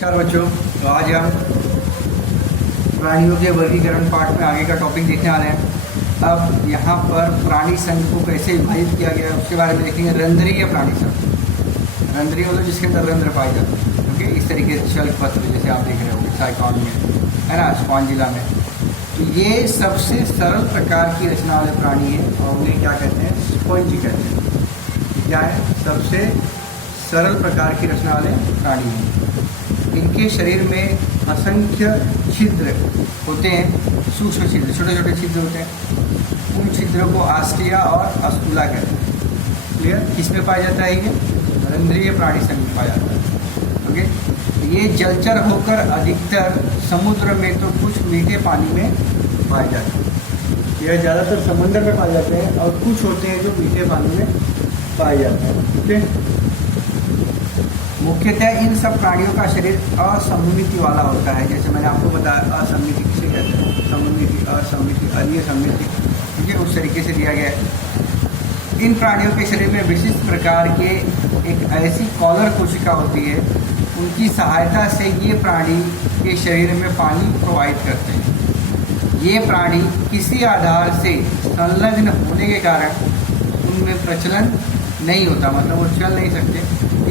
नमस्कार बच्चों। तो आज हम प्राणियों के वर्गीकरण पार्ट में आगे का टॉपिक देखने वाले हैं। अब यहाँ पर प्राणी संघ को कैसे विभाजित किया गया है उसके बारे में देखेंगे। रंध्रीय प्राणी संघ, रंध्रीय मतलब जिसके अंदर रंध्र पाए जाते हैं। ओके, इस तरीके से शल्क पत्र जैसे आप देख रहे होंगे साइकॉन में, है ना, स्पॉन्जिला में। तो ये सबसे सरल प्रकार की रचना वाले प्राणी है और उन्हें क्या कहते हैं, स्पॉन्जी कहते हैं। क्या है, सबसे सरल प्रकार की रचना वाले प्राणी हैं। इनके शरीर में असंख्य छिद्र होते हैं, सूक्ष्म छिद्र, छोटे छोटे छिद्र होते हैं। उन छिद्रों को आस्टिया और अस्कुला कहते हैं। क्लियर? किसमें पाया जाता है? ये रंध्रीय प्राणी संघ में पाया जाता है। ओके, ये जलचर होकर अधिकतर समुद्र में तो कुछ मीठे पानी में पाए जाते हैं। यह ज़्यादातर समुद्र में पाए जाते हैं और कुछ होते हैं जो मीठे पानी में पाए जाते हैं। ओके, मुख्यतः इन सब प्राणियों का शरीर असममिति वाला होता है। जैसे मैंने आपको बताया, असममिति किसे कहते हैं, सममिति, असममिति, अरीय सममिति, ठीक है, उस तरीके से दिया गया है। इन प्राणियों के शरीर में विशिष्ट प्रकार के एक ऐसी कॉलर कोशिका होती है, उनकी सहायता से ये प्राणी के शरीर में पानी प्रोवाइड करते हैं। ये प्राणी किसी आधार से संलग्न होने के कारण उनमें प्रचलन नहीं होता, मतलब वो चल नहीं सकते,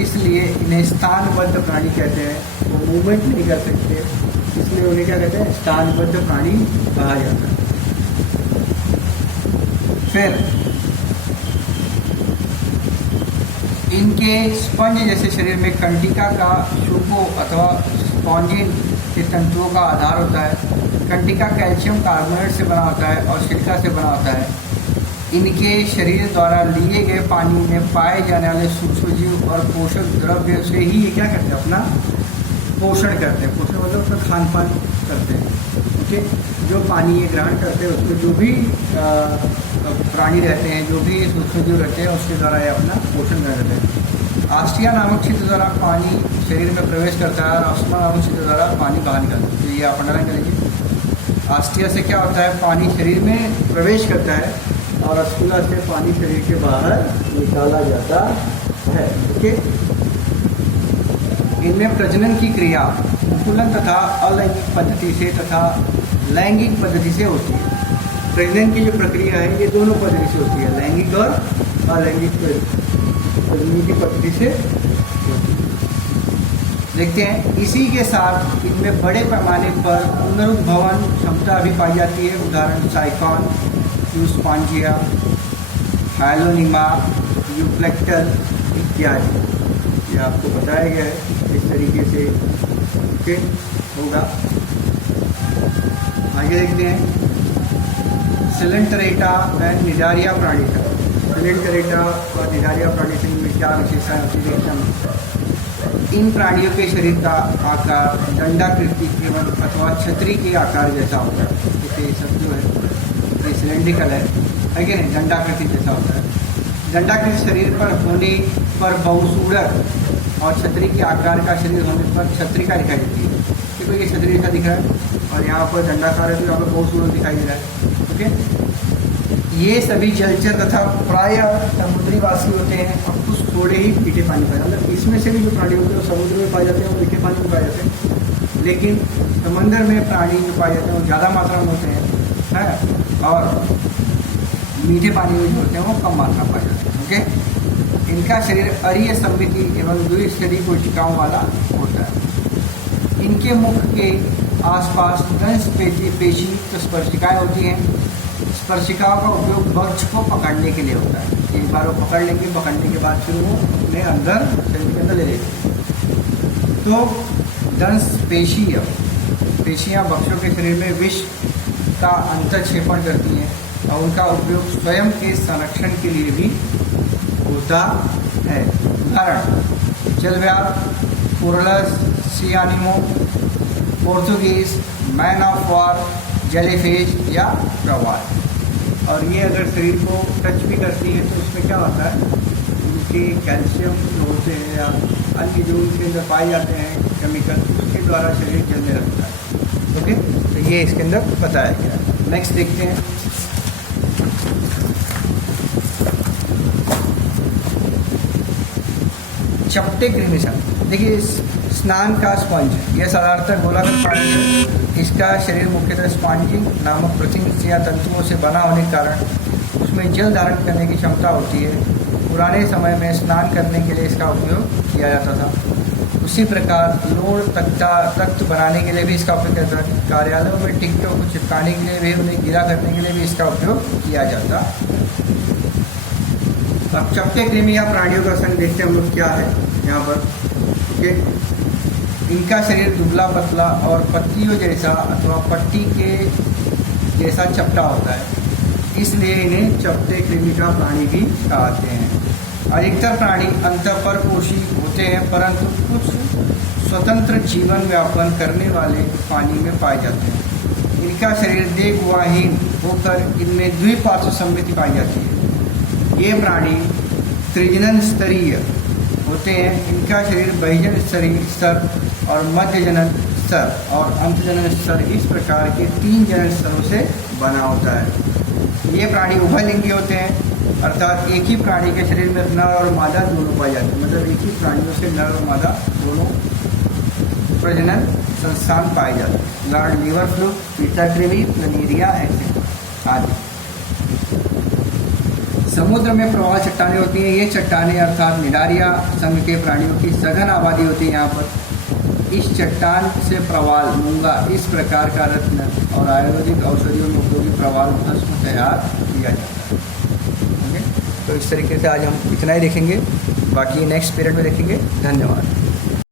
इसलिए इन्हें स्थानबद्ध प्राणी कहते हैं। वो मूवमेंट नहीं कर सकते, इसलिए उन्हें क्या कहते हैं, स्थानबद्ध प्राणी कहा जाता है। फिर इनके स्पंज जैसे शरीर में कंटिका का शूको अथवा स्पॉन्जिन के तंतुओं का आधार होता है। कंटिका कैल्शियम कार्बोनेट से बना होता है और सिलिका से बना होता है। इनके शरीर द्वारा लिए गए पानी में पाए जाने वाले सूक्ष्मजीव और पोषक द्रव्य से ही ये क्या करते हैं, अपना पोषण करते हैं। पोषण मतलब उसका खान पान करते हैं। ओके, जो पानी ये ग्रहण करते हैं उसको जो भी प्राणी रहते हैं, जो भी सूक्ष्मजीव रहते हैं, उसके द्वारा ये अपना पोषण करते हैं। आस्टिया नामक छिद्र द्वारा पानी शरीर में प्रवेश करता है और अस्मा नामक छिद्र द्वारा पानी बाहर निकलता है। तो ये आप अंडरलाइन करेंगे। आस्टिया से क्या होता है, पानी शरीर में प्रवेश करता है और अस्कुला से पानी शरीर के बाहर निकाला जाता है। ओके, इनमें प्रजनन की क्रिया पुंकुलन तथा अलैंगिक पद्धति से तथा लैंगिक पद्धति से होती है। प्रजनन की जो प्रक्रिया है ये दोनों पद्धति से होती है, लैंगिक और अलैंगिक प्रजनन की पद्धति से होती है। देखते हैं, इसी के साथ इनमें बड़े पैमाने पर पुनरुद्भवन क्षमता भी पाई जाती है। उदाहरण साइकॉन, यूस्पॉन्जिया, हाइलोनिमा, यूप्लेक्टर इत्यादि। ये आपको बताया गया है इस तरीके से। ओके, होगा। आगे देखते हैं सिलेंटरेटा एंड निडारिया प्राणी संघ। सिलेंटरेटा और निडारिया प्राणी संघ में क्या विशेषताएं होती है देखते हैं। इन प्राणियों के शरीर का आकार दंडाकृति एवं अथवा छतरी के आकार जैसा होता है। जैसे सब जो है सिलेंड्रिकल है कि नहीं, दंडाकृति जैसा होता है। दंडाकृति शरीर पर होने पर बहुसूड़क और छतरी के आकार का शरीर होने पर छत्रिका दिखाई देती है। देखो ये छतरी जैसा दिख रहा है और यहाँ पर दंडाकार है तो यहाँ पर बहुसूड़क दिखाई दे रहा है। ओके, ये सभी जलचर तथा प्रायः समुद्रीवासी होते हैं और कुछ थोड़े ही मीठे पानी पाए जाते हैं। मतलब इसमें से भी जो प्राणी होते हैं वो समुद्र में पाए जाते हैं और मीठे पानी में पाए जाते हैं, लेकिन समंदर में प्राणी जो पाए जाते हैं वो ज़्यादा मात्रा में होते हैं, है, और मीठे पानी में जो होते हैं वो कम मात्रा में पाए जाते हैं। ओके, इनका शरीर अरीय सममिति एवं द्विस्तरीय कोशिकाओं वाला होता है। इनके मुख के आसपास दंश पेशी तो स्पर्शिकाएँ होती हैं। स्पर्शिकाओं का उपयोग वक्ष को पकड़ने के लिए होता है। एक बार वो पकड़ लेंगे, पकड़ने के बाद फिर वो अपने अंदर शरीर के अंदर ले लेंगे। तो दंश पेशियाँ वक्षों के शरीर में विष का अंतक्षेपण करती हैं और उनका उपयोग स्वयं के संरक्षण के लिए भी होता है। उदाहरण जलव्याप, कोरलस, सियानिमो, Portuguese, man of war, jellyfish या प्रवाल। और ये अगर शरीर को टच भी करती है तो उसमें क्या होता है, उनके कैल्शियम जो होते हैं या अन्य जो उनके अंदर पाए जाते हैं केमिकल, उसके द्वारा शरीर जलने लगता है। ओके, तो ये इसके अंदर बताया गया है। नेक्स्ट देखते हैं, चपटे कृमि संघ। देखिए स्नान का स्पंज, यह साधारणतः गोलाकार प्राणी है। इसका शरीर मुख्यतः स्पॉन्जी नामक प्रोटीन या तंतुओं से बना होने के कारण उसमें जल धारण करने की क्षमता होती है। पुराने समय में स्नान करने के लिए इसका उपयोग किया जाता था। उसी प्रकार लोड तख्त बनाने के लिए भी इसका उपयोग किया जाता है। कार्यालयों में टिकटों को चिपकाने के लिए भी, उन्हें गिला करने के लिए भी इसका उपयोग किया जाता। अब चपटे कृमि या प्राणियों का संग देखते हैं हम लोग क्या है यहाँ पर कि इनका शरीर दुबला पतला और पत्तियों जैसा अथवा पट्टी के जैसा चपटा होता है, इसलिए इन्हें चपटे कृमि का प्राणी भी कहते हैं। अधिकतर प्राणी अंतःपरपोषी होते हैं, परंतु कुछ स्वतंत्र जीवन व्यापन करने वाले पानी में पाए जाते हैं। इनका शरीर देखवाहीन होकर इनमें द्विपार्श्व संमिति पाई जाती है। ये प्राणी त्रिजनन स्तरीय होते हैं। इनका शरीर बहिजन स्तरीय स्तर और मध्य जनन स्तर और अंतजनन स्तर, इस प्रकार के 3 जनन स्तरों से बना होता है। ये प्राणी उभयलिंगी होते हैं, अर्थात एक ही प्राणी के शरीर में नर और मादा दोनों पाए जाते हैं। मतलब एक ही प्राणियों से नर और मादा दोनों प्रजनन संस्थान पाए जाते हैं। उदाहरण लीवर फ्लू, पीताकृमि, प्लनेरिया आदि। समुद्र में प्रवाल चट्टानें होती हैं। ये चट्टानें अर्थात निडारिया संघ के प्राणियों की सघन आबादी होती है। यहाँ पर इस चट्टान से प्रवाल, मूंगा, इस प्रकार का रत्न और आयुर्वेदिक औषधियों में उपयोगी प्रवाल भस्म तैयार किया जाता है। तो इस तरीके से आज हम इतना ही देखेंगे, बाकी नेक्स्ट पीरियड में देखेंगे। धन्यवाद।